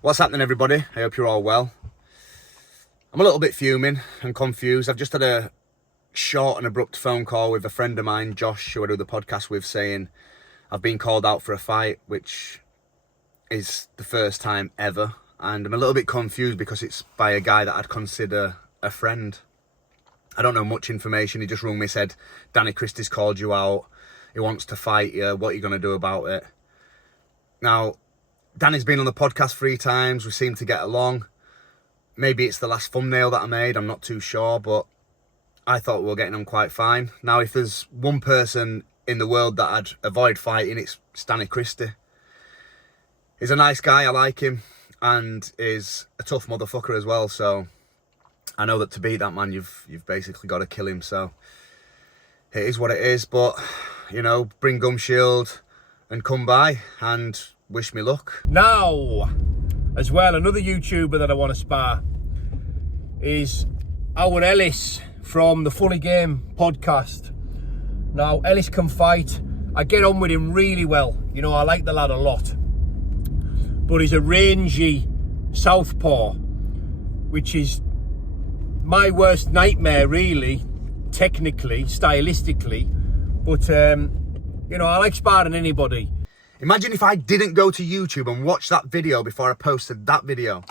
What's happening, everybody? I hope you're all well. I'm a little bit fuming and confused. I've just had a short and abrupt phone call with a friend of mine, Josh, who I do the podcast with, saying I've been called out for a fight, which is the first time ever. And I'm a little bit confused because it's by a guy that I'd consider a friend. I don't know much information. He just rung me, said, Danny Christie's called you out. He wants to fight you. What are you going to do about it? Now, Danny's been on the podcast 3 times. We seem to get along. Maybe it's the last thumbnail that I made. I'm not too sure, but I thought we were getting on quite fine. Now, if there's one person in the world that I'd avoid fighting, it's Danny Christie. He's a nice guy. I like him. And is a tough motherfucker as well. So I know that to beat that man, you've basically got to kill him. So it is what it is. But, you know, bring gum shield and come by and wish me luck. Now, as well, another YouTuber that I want to spar is our Ellis from the Fully Game podcast. Now, Ellis can fight. I get on with him really well. You know, I like the lad a lot. But he's a rangy southpaw, which is my worst nightmare, really, technically, stylistically. But, you know, I like sparring anybody. Imagine if I didn't go to YouTube and watch that video before I posted that video.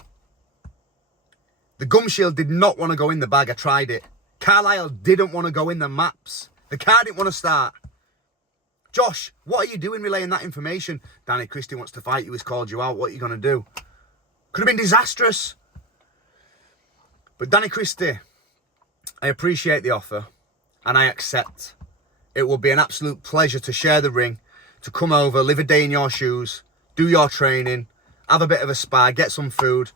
The gum shield did not want to go in the bag. I tried it. Carlisle didn't want to go in the maps. The car didn't want to start. Josh, what are you doing relaying that information? Danny Christie wants to fight you. He's called you out. What are you going to do? Could have been disastrous. But Danny Christie, I appreciate the offer and I accept. It will be an absolute pleasure to share the ring, to come over, live a day in your shoes, do your training, have a bit of a spa, get some food.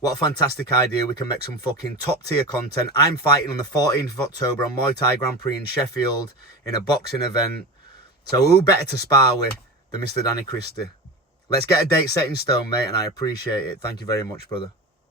What a fantastic idea. We can make some fucking top tier content. I'm fighting on the 14th of October on Muay Thai Grand Prix in Sheffield in a boxing event. So who better to spar with than Mr. Danny Christie? Let's get a date set in stone, mate, and I appreciate it. Thank you very much, brother.